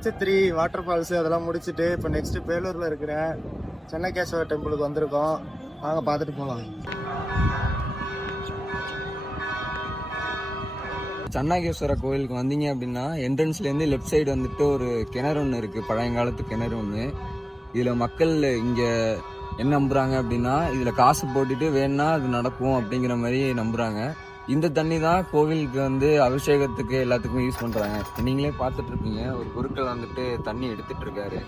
நட்சத்திரி water falls அதெல்லாம் முடிச்சுட்டு இப்போ நெக்ஸ்ட் பேலூர்ல இருக்கிற சென்னகேஸ்வர டெம்பிளுக்கு வந்திருக்கோம். வாங்க பார்த்துட்டு போகலாம். சென்னகேஸ்வர கோயிலுக்கு வந்தீங்க அப்படின்னா என்ட்ரன்ஸ்லேருந்து லெஃப்ட் சைடு வந்துட்டு ஒரு கிணறு ஒன்று இருக்குது, பழையங்காலத்து கிணறு ஒன்று. இதில் மக்கள் இங்கே என்ன நம்புறாங்க அப்படின்னா, இதில் காசு போட்டுட்டு வேணா அது நடக்கும் அப்படிங்கிற மாதிரி நம்புறாங்க. இந்த தண்ணி தான் கோவிலுக்கு வந்து அபிஷேகத்துக்கு எல்லாத்துக்கும் யூஸ் பண்ணுறாங்க. நீங்களே பார்த்துட்டு இருக்கீங்க, ஒரு குருக்கள் வந்துட்டு தண்ணி எடுத்துட்டு இருக்காரு.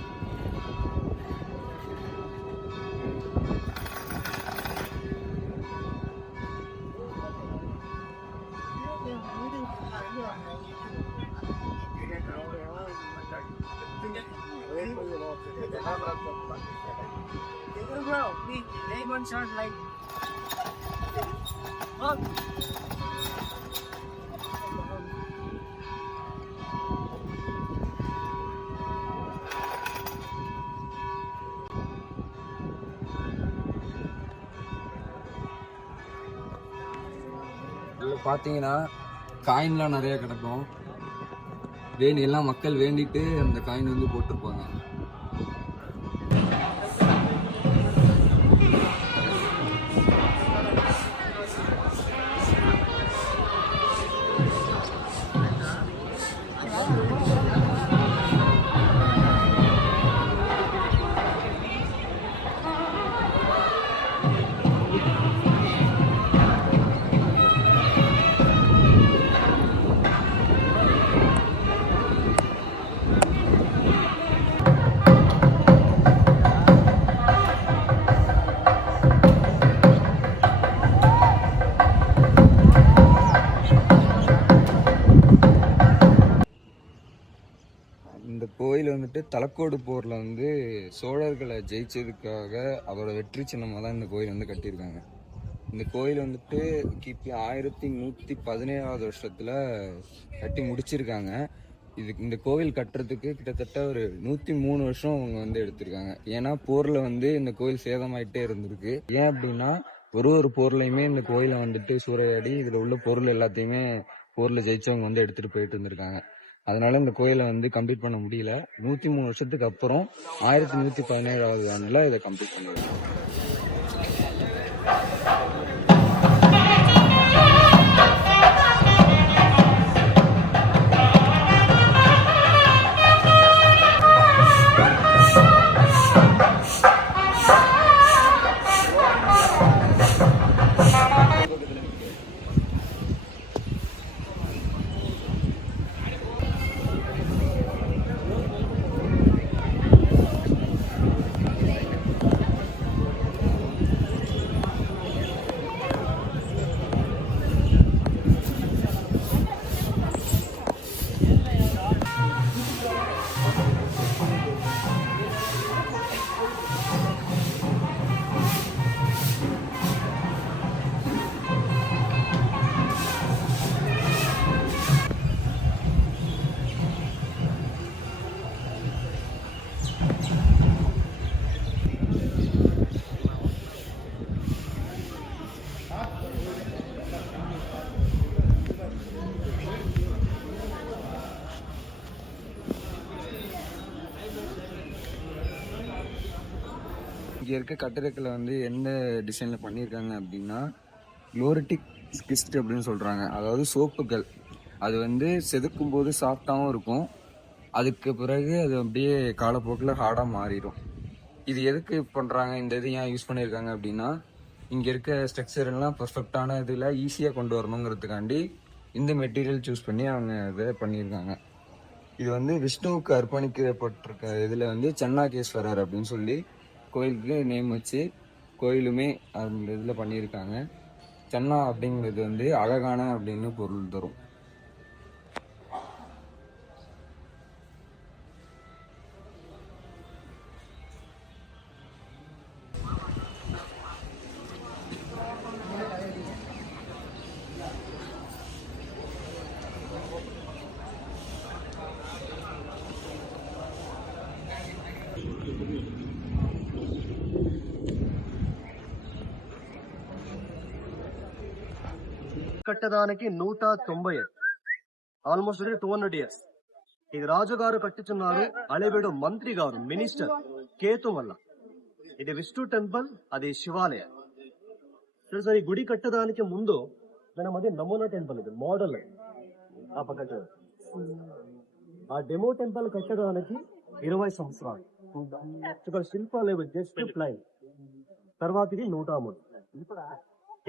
பார்த்தீங்கன்னா காயின்லாம் நிறைய கிடக்கும். எல்லாம் மக்கள் வேண்டிட்டு அந்த காயின் வந்து போட்டிருப்பாங்க. இந்த கோயில் வந்துட்டு தலக்கோடு போரில் வந்து சோழர்களை ஜெயிச்சதுக்காக அவரோட வெற்றி சின்னமாக தான் இந்த கோயில் வந்து கட்டியிருக்காங்க. இந்த கோயில் வந்துட்டு கிபி 1117 வருஷத்தில் கட்டி முடிச்சிருக்காங்க. இந்த கோவில் கட்டுறதுக்கு கிட்டத்தட்ட ஒரு 103 வருஷம் அவங்க வந்து எடுத்திருக்காங்க. ஏன்னா போரில் வந்து இந்த கோயில் சேதமாயிட்டே இருந்திருக்கு. ஏன் அப்படின்னா ஒரு போர்லையுமே இந்த கோயிலை வந்துட்டு சூறையாடி இதில் உள்ள பொருள் எல்லாத்தையுமே போரில் ஜெயிச்சவங்க வந்து எடுத்துகிட்டு போயிட்டு இருந்திருக்காங்க. அதனால இந்த கோயிலை வந்து கம்ப்ளீட் பண்ண முடியல. 103 வருஷத்துக்கு அப்புறம் 1117வது ஆண்டுல இதை கம்ப்ளீட் பண்ணிருக்காங்க. இங்கே இருக்க கட்டிடத்தில் வந்து என்ன டிசைனில் பண்ணியிருக்காங்க அப்படின்னா குளோரிட்டிக் ஸ்கிஸ்ட் அப்படின்னு சொல்கிறாங்க. அதாவது சோப்புகள் அது வந்து செதுக்கும் போது சாஃப்டாகவும் இருக்கும், அதுக்கு பிறகு அது அப்படியே காலப்போக்கில் ஹார்டாக மாறிடும். இது எதுக்கு பண்ணுறாங்க, இந்த இது ஏன் யூஸ் பண்ணியிருக்காங்க அப்படின்னா, இங்கே இருக்க ஸ்ட்ரக்சர்லாம் பர்ஃபெக்டான இதில் ஈஸியாக கொண்டு வரணுங்கிறதுக்காண்டி இந்த மெட்டீரியல் சூஸ் பண்ணி அவங்க இதை பண்ணியிருக்காங்க. இது வந்து விஷ்ணுவுக்கு அர்ப்பணிக்கப்பட்டிருக்க இதில் வந்து சென்னகேஸ்வரர் அப்படின்னு சொல்லி கோயிலுக்கு நேம் வச்சு கோயிலுமே அந்த இதில் பண்ணியிருக்காங்க. சென்னா அப்படிங்கிறது வந்து அழகான அப்படின்னு பொருள் தரும். కట్టడానికి 190 ఆల్మోస్ట్ 200 ఇయర్స్. ఇది రాజుగారు కట్టుచున్నారు, అలెబెడు మంత్రి గారు మినిస్టర్ కేతు వల్ల. ఇది విష్ణు టెంపుల్, అది శివాలయం. తెలుసా, ఈ గుడి కట్టడానికి ముందు మనం అది నమూనా టెంపుల్, ఇది మోడల్. ఆ పక్క చూడు. ఆ డెమో టెంపుల్ కట్టడానికి 20 సంవత్సరాలు. ఇక్కడ శిల్పాలు జస్ట్ ప్లైన్. తర్వాత ఇది 103.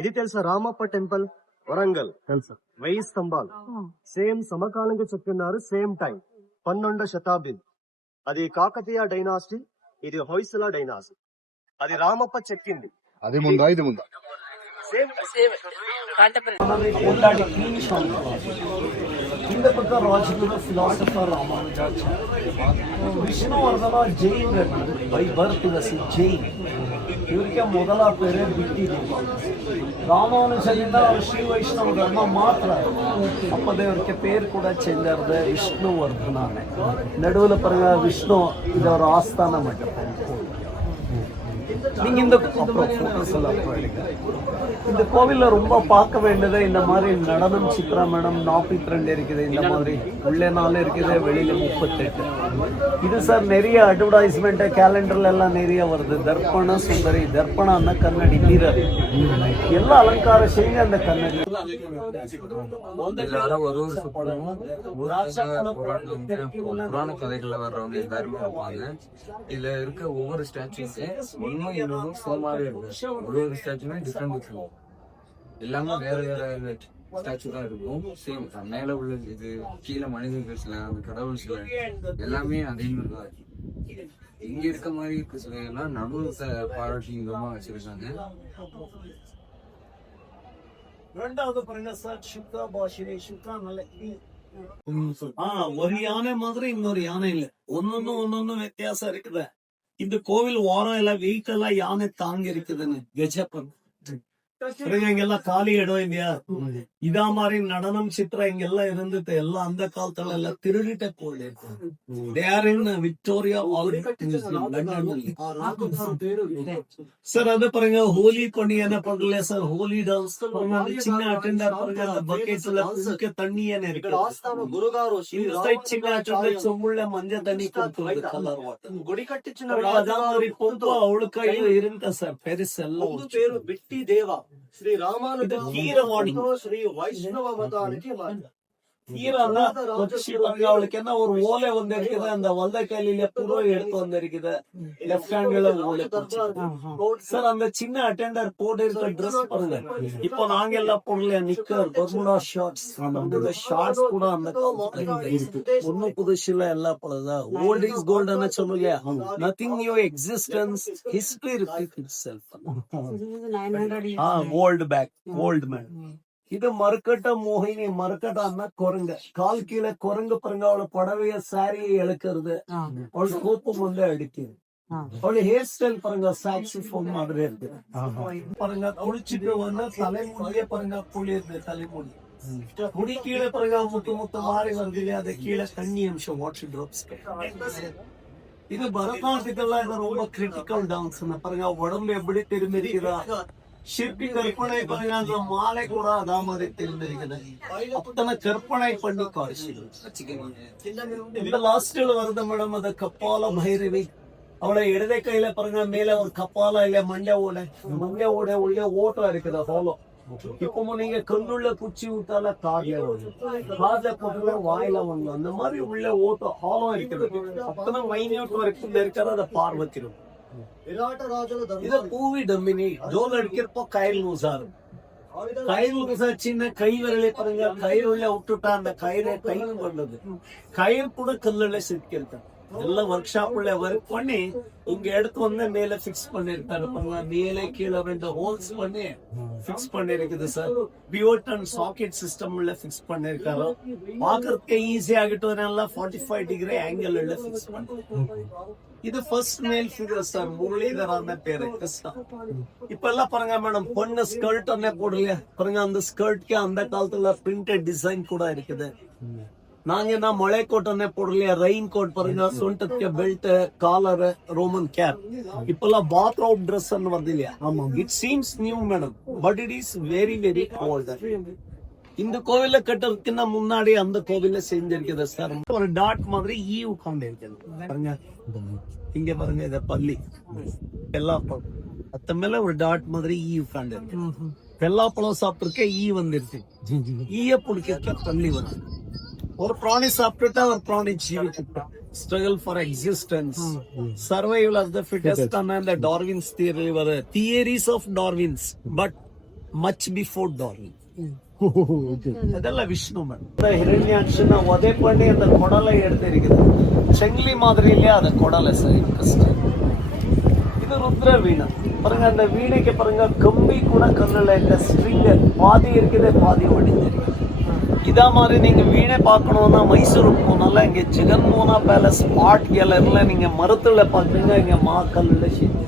ఇది తెలుసా, రామప్ప టెంపుల్ వరంగల్ తెలుసా, 1000 స్తంభాలు. సేమ్ సమకాలంగా చెప్తున్నారు, సేమ్ టైం 12వ శతాబ్ది. అది కాకతీయ డైనాసిటీ, ఇది హొయసల డైనాసిటీ. అది రామప్ప చెక్కింది. అది ముందా ఇది ముందా? இந்த பக்கம் Rajaguru philosopher Ramanujacharya, Vishnuvardhana Jain by birth Jain. ಇವರಿಗೆ ಮೊದಲ ಪೇರೆ ಬಿಟ್ಟಿದ್ದೀವಿ. ರಾಮಾನುಜರಿಂದ ಶ್ರೀ ವೈಷ್ಣವ ಧರ್ಮ ಮಾತ್ರ. ಅಪ್ಪದೇವರಿಗೆ பேர் கூட சேஞ்ச் ஆகுது, விஷ்ணுவர்தனானே. நடுவில் பாருங்க விஷ்ணு, இது ஒரு ஆஸ்தான மண்டபம். நீங்க இந்த இந்த கோவில்ல ரொம்ப பார்க்க வேண்டியது இந்த மாதிரி நடனம், சித்திரமேளம், 42 இருக்குது. இந்த மாதிரி உள்ளே 4 இருக்குது, வெளியில 38. இது சார் நிறைய அட்வர்டைஸ்மெண்ட் கேலண்டர்ல எல்லாம் நிறைய வருது. தர்ப்பண சுந்தரி, தர்ப்பணம்னா கண்ணாடி மீரர், எல்லா அலங்காரம் செய்ய அந்த கண்ணாடி. புராண கதைகள்ல வர்றவங்க எல்லாருமே இருப்பாங்க. இதுல இருக்க ஒவ்வொரு ஸ்டாச்சுக்கு ஒன்னும் இன்னொன்னும் சோமாவே இருக்கு. ஒரு ஸ்டாச்சுமே டிஃப்ரெண்ட் எல்லாமே வேற வேற ஸ்டாச்சு தான் இருக்கும். சேம் மேல உள்ள இது, கீழே மனிதர்கள் சில, அந்த கடவுள் சில, எல்லாமே அதே மாதிரி தான் இருக்கு. இங்க இருக்க மாதிரி இருக்க சில எல்லாம் நடுவு பாராட்டிங்கமா வச்சிருக்காங்க. ரெண்டாவது பாருங்க சார், சுக்கா பாஷினி, சுக்கா நல்ல ஒரு யானை மாதிரி இன்னொரு யானை இல்ல, ஒன்னொன்னு வித்தியாசம் இருக்குது. இந்த கோவில் வாரம் எல்லாம் வெயிட்டெல்லாம் யானை தாங்கி இருக்குதுன்னு கஜப்பன். இங்கெல்லாம் காலி இடம் இல்லையா, இதா மாதிரி நடனம் சித்திரம் இங்கெல்லாம் இருந்துட்டு எல்லாம் அந்த காலத்துல எல்லாம் திருடிட்ட கோவில். Victoria sir. அது பாருங்க ஹோலி பண்ணி என்ன பண்ணல சார், ஹோலி டான்ஸ் சின்ன அட்டெண்டர் பாருங்க, அந்த பக்கெட்ல புதுக்க தண்ணி என்ன இருக்கு. சின்ன அட்டெண்டர் சொம்புள்ள மஞ்சள் தண்ணி கொடுத்து கலர் வாட்டர் குடி கட்டிச்சு. அதான் மாதிரி பொம்பு அவளு கையில இருந்த சார், பெருசு எல்லாம் பேரு பிட்டி தேவா. శ్రీ రామానుజ శ్రీ వైష్ణవ మతానికి அவளுக்கு என்ன ஒரு ஓலை வந்து இருக்குது, அந்த வல்ல கையில புறோ எடுத்து வந்து இருக்குது, லெப்ட் ஹேண்ட்ல ஓலை சார். அந்த சின்ன அட்டெண்டர் போட்டு இருக்க ட்ரெஸ் பாருங்க. இப்போ நாங்க எல்லாம் போடல, நிக்கர், பர்முடா ஷார்ட்ஸ், அந்த ஷார்ட்ஸ் கூட அந்த ஒன்னும் புதுசுல எல்லாம் போலதா. ஓல்ட் இஸ் கோல்டுன்னு சொல்லுங்க, nothing new existence, history repeats itself. Old bag, old man. இது மறுக்கட்ட மோகினி. மறுக்கட்டான்னா குரங்கு, கால் கீழே குரங்கு பாருங்க. அவளை புடவைய சாரியை இழுக்கிறது, அவள் கோப்பம் வந்து அடிக்குது. அவளு ஹேர் ஸ்டைல் பாருங்க, சாக்ஸிபோன் மாதிரி இருக்கு பாருங்க. குளிச்சுட்டு வந்து தலைமுடியே பாருங்க, புளியுது தலைமுடி. முடி கீழே பாருங்க, முத்து மாறி வருது, அது கீழே தண்ணி அம்சம், வாட்டர் டிராப்ஸ். இது பரதநாட்டியத்துல ரொம்ப கிரிட்டிக்கல் டான்ஸ் பாருங்க. உடம்பு எப்படி திரும்பிக்கிறா, சிற்பி கற்பனை பாருங்க, அந்த மாலை கூட அதா மாதிரி தெரிஞ்சிருக்குது. அத்தனை கற்பனை பண்ணி காட்சி. இந்த லாஸ்ட்ல வருது மேடம், அது கப்பால பைரவி. அவளை இடதை கையில பாருங்க, மேல ஒரு கப்பால இல்ல மண்டை ஓட உள்ள ஓட்டம் இருக்குது, ஹோலோ. இப்போ நீங்க கண்ணுள்ள குச்சி விட்டால காதுல வரும், காதுல போட்டுல வாயில வந்து அந்த மாதிரி உள்ள ஓட்டம் ஹாலோ இருக்குது. அத்தனை மைன்யூட் வரைக்கும் இருக்கிற அதை பார்வத்திரும். இது பூவி டம்மினி ஜோல் அடிக்கிறப்போ கயிறு லூசாரு. கயிறு லூசா சின்ன கை விரலை பாருங்க, கயிறு உள்ள விட்டுட்டா அந்த கயிறை டைம் பண்ணது. கயிறு கூட கல்லுல சிக்கிருக்கேன். எல்லாம் ஒர்க் ஷாப்ல ஒர்க் பண்ணி இங்க எடுத்து வந்து மேல பிக்ஸ் பண்ணிருக்காரு. மேலே கீழே 2 ஹோல்ஸ் பண்ணி பிக்ஸ் பண்ணிருக்குது sir. Pivot and socket system உள்ள பிக்ஸ் பண்ணிருக்காரு. பாக்குறதுக்கு ஈஸி ஆகிட்டு 45 டிகிரி ஆங்கிள் உள்ள பிக்ஸ் பண்ணி. இது ஃபர்ஸ்ட் மேல் ஃபிகர் சார், முரளிதரான பேரு கிருஷ்ணா. இப்ப எல்லாம் பாருங்க மேடம், பொண்ணு ஸ்கர்ட் அண்ணே போடலையா பாருங்க, அந்த ஸ்கர்ட்க்கு அந்த காலத்துல பிரிண்டட் டிசைன் கூட இருக்குது. நாங்க என்ன மழை கோட் அண்ணே போடலையா, ரெயின் கோட் பாருங்க, சொண்டத்துக்கு பெல்ட், காலர், ரோமன் கேப். இப்பெல்லாம் பாத்ரூம் ட்ரெஸ் வருது இல்லையா, it seems new madam, but it is very very old. இந்த கோவில கட்டுறதுக்கு முன்னாடி அந்த கோவில்ல செஞ்சிருக்கிறது சார். ஒரு டாட் மாதிரி ஈ உட்கார்ந்து இருக்குது பாருங்க. இங்க பாருங்க, இத பள்ளி வெள்ளாப்பழம் அத்த மேல ஒரு டாட் மாதிரி ஈ உட்கார்ந்து இருக்கு. வெள்ளாப்பழம் சாப்பிட்டுருக்க ஈ வந்துருச்சு. ஈய பிடிக்க பள்ளி வந்து ஒரு பிராணி சாப்பிட்டுட்டா ஒரு பிராணி ஜீவிக்கிட்டான். Struggle for existence, survival of the fittest அந்த டார்வின்ஸ் தியரி வர theories of Darwin's, but much before Darwin. அதெல்லாம் விஷ்ணு ஹிரண்யாட்சனை உதை பண்ணி அந்த குடலை எடுத்திருக்குது. செங்கிலி மாதிரியிலே அந்த குடலை சரி கஷ்டம். இது ருத்ர வீணை பாருங்க. அந்த வீணைக்கு பாருங்க கம்பி கூட கல்லுல இந்த ஸ்ட்ரிங் பாதி இருக்குது, பாதி ஒடிஞ்சிருக்கு. இதா மாதிரி நீங்க வீணை பார்க்கணும்னா மைசூருக்கு போனால இங்க ஜெகன்மோகனா பேலஸ் ஆர்ட் கேலரியில நீங்க மரத்துல பாக்குறீங்க. இங்க மாக்கல்ல செஞ்சு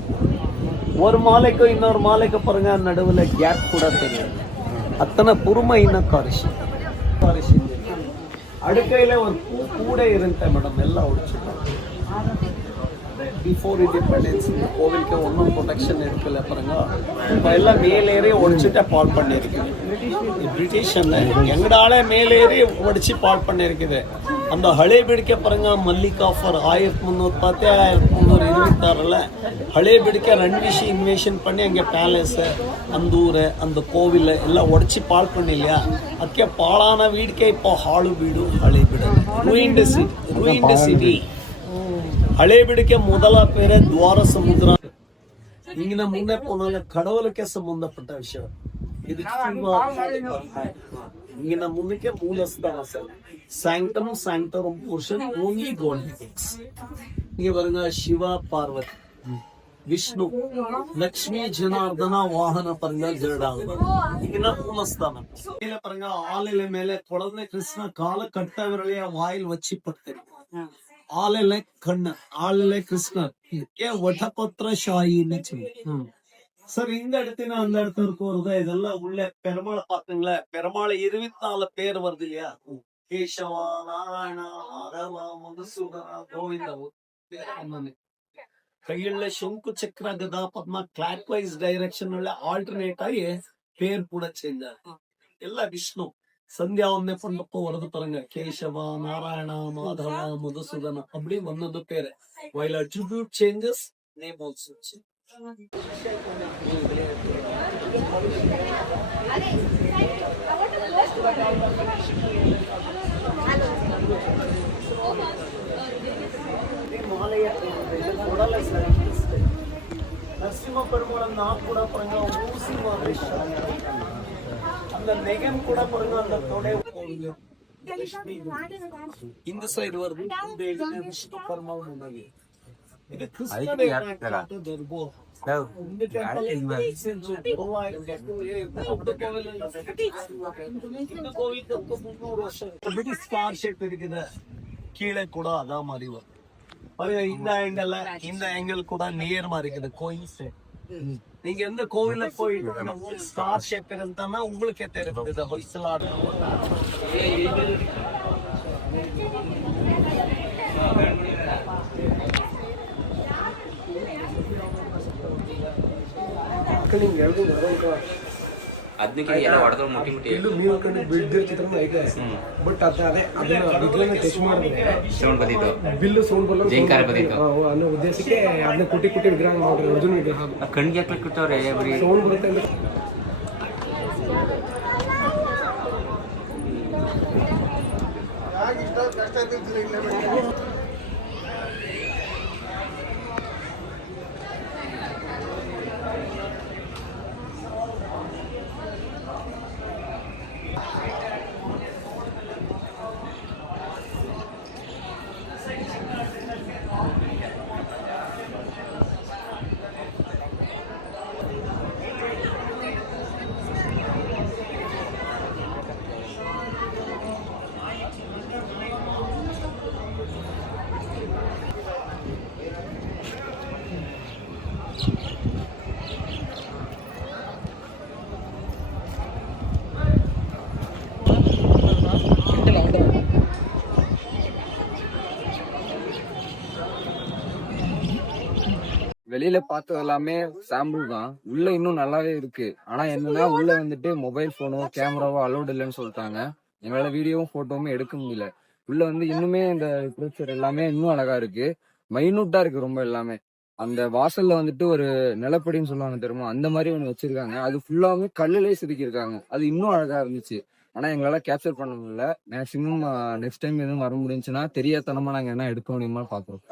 ஒரு மாலைக்கும் இன்னொரு மாலைக்கு பாருங்க நடுவுல கேப் கூட தெரியாது. அத்தனை பொறுமையின காரிஷி அடுக்கையில ஒரு பூ கூட இருந்தேன் மேடம், எல்லாம் ஒழிச்சுட்டாங்க. பிஃபோர் இண்டிபெண்டன்ஸ் இந்த கோவிலுக்கு ஒன்றும் ப்ரொடெக்ஷன் இருக்குல்ல பாருங்க. இப்போ எல்லாம் மேலேறி ஒடிச்சுட்டா பால் பண்ணியிருக்குது. பிரிட்டிஷ் எங்கடால மேலேறி ஒடிச்சு பால் பண்ணியிருக்குது. அந்த ಹಳೆ ಬಿಡಿಕೆ பாருங்க மல்லிகா ஃபார் 1310 1326 ಹಳೆ ಬಿಡಿಕೆ ರಣವಿಶಿ ಇನ್ವೇಷನ್ பண்ணி அங்கே பேலஸ் அந்த ஊர் அந்த கோவில் எல்லாம் உடச்சி பால் பண்ணில்லையா. ಅದಕ್ಕೆ ಪಾಳಾನ வீடுக்கே இப்போ ಹಾಳು ಬೀಡು ಹಳೆ ಬಿಡು ruined city. ಹಳೆ ಬಿಡಿಕೆ ಮೊದಲ ಪೇರೆ ದ್ವಾರ ಸಮುದ್ರ. ಹಿಂಗಿನ ಮುಂದೆ ಪೋನಾಗ ಕಡವಲಕ್ಕೆ ಸಂಬಂಧಪಟ್ಟ ವಿಷಯ ಇದು. ಹಿಂಗಿನ ಮುಂದಕ್ಕೆ ಮೂಲ ಸ್ಥಾನ sir. Sanctum sanctorum portion only God. ಹಿಂಗೆ ಬರಂಗ ಶಿವ ಪಾರ್ವತಿ ವಿಷ್ಣು ಲಕ್ಷ್ಮೀ ಜನಾರ್ದನ ವಾಹನ ಪರಂಗ ಗರುಡ. ಈಗಿನ ಮೂಲ ಸ್ಥಾನ ಪರಂಗ ಆಲೆಲೆ ಮೇಲೆ ಕೊಡದೆ ಕೃಷ್ಣ ಕಾಲ ಕಟ್ಟ ವಿರಳಿಯ ವಾಯಿಲ್ ವಚ್ಚಿ ಪಡ್ತೇನೆ. ஆலையில கண்ணன், ஆலையில கிருஷ்ணர், வட்டபத்திர ஷாயின்னு சொல்லி சார். இந்த இடத்துல அந்த இடத்துக்கு வருது. இதெல்லாம் உள்ள பெருமாளை பாத்துங்களா. பெருமாளை 24 பேர் வருது இல்லையா. கேசவா, நாராயணா, மாதவா, மதுசூதனா, கோவிந்தா. கையில சங்கு சக்கர கதா பத்மா கிளாக் வைஸ் டைரக்ஷன் உள்ள ஆல்டர்னேட் ஆகி பேர் கூட செஞ்சார். எல்லாம் விஷ்ணு. ಸಂಧ್ಯಾ ಒಂದೇ ಪಂಡಪ್ಪ ವರದು ಪರಂಗ ಕೇಶವ, ನಾರಾಯಣ, ಮಾಧವ, ಮಧುಸೂದನ அப்படி ಒಂದೊಂದು பேரு. while attribute changes, name also changes. Narasimha ಪೆರುಮಾಳನ್ನ ಕೂಡ ಪರಂಗ ಊಸಿ ಮಾಡಿ அந்த நெகன் கூட பாருங்க. அந்த தொடை இந்த சைடு வருது. விஷ்ணு பெருமாள் முன்னாடி இது கிருஷ்ணனுடைய தர்போ. இந்த டெம்பிள் இந்த கோவிலுக்கு 300 வருஷம் பிரிட்டிஷ் ஸ்டார் ஷேப் இருக்குது. கீழே கூட அதா மாதிரி வரும் பாருங்க. இந்த ஆங்கிள் கூட நேர்மா இருக்குது. கோயில்ஸ் நீங்க எந்த கோவில போயிட்டு ஸ்டார் ஷேப் இருந்தா உங்களுக்கே தெரியுது. இதை ஹொய்சலாடு ಅದಕ್ಕೆ ಎಲ್ಲ ಹೊಡೆದ್ರು ಮುಟ್ಟಿ ಮುಟ್ಟಿ ನೀವು ಕಣ್ಣು ಬಿಲ್ಡರ್ ಚಿತ್ರ ಐತೆ ಬಟ್ ಅದೇ ಅದನ್ನ ವಿಗ್ರಹನ ಟೆಸ್ಟ್ ಮಾಡಿದ್ರೆ ಸೌಂಡ್ ಬಂದಿತ್ತು, ಬಿಲ್ಲು ಸೌಂಡ್ ಬಲ್ಲ ಜೈಂಕಾರ ಬಂದಿತ್ತು ಅನ್ನೋ ಉದ್ದೇಶಕ್ಕೆ ಅದನ್ನ ಕುಟ್ಟಿ ಕುಟ್ಟಿ ವಿಗ್ರಹ ಮಾಡ್ರಿ. ಅರ್ಜುನ ವಿಗ್ರಹ ಕಣ್ಣಿಗೆ ಹಾಕ್ಲಿಕ್ಕೆ ಕೊಟ್ಟವ್ರೆ ಬರೀ ಸೌಂಡ್ ಬರುತ್ತೆ ಅಂದ್ರೆ வெளியில பார்த்தது எல்லாமே சாம்பிள் தான், உள்ள இன்னும் நல்லாவே இருக்கு. ஆனா என்னன்னா உள்ள வந்துட்டு மொபைல் போனோ கேமராவோ அலோடு இல்லைன்னு சொல்லிட்டாங்க. எங்களால வீடியோவும் போட்டோவும் எடுக்க முடியல. உள்ள வந்து இன்னுமே இந்த லிட்ரேச்சர் எல்லாமே இன்னும் அழகா இருக்கு, மைனூட்டா இருக்கு ரொம்ப எல்லாமே. அந்த வாசல்ல வந்துட்டு ஒரு நிலப்படின்னு சொல்லுவாங்க தெரியுமா, அந்த மாதிரி ஒன்று வச்சிருக்காங்க. அது ஃபுல்லாவே கல்லுலேயே செதுக்கியிருக்காங்க. அது இன்னும் அழகா இருந்துச்சு. ஆனா எங்களால கேப்சர் பண்ண முடியல. மேக்சிமம் நெக்ஸ்ட் டைம் எதுவும் வர முடிஞ்சுன்னா தெரியாதனமா நாங்க என்ன எடுக்க முடியுமா பாக்குறோம்.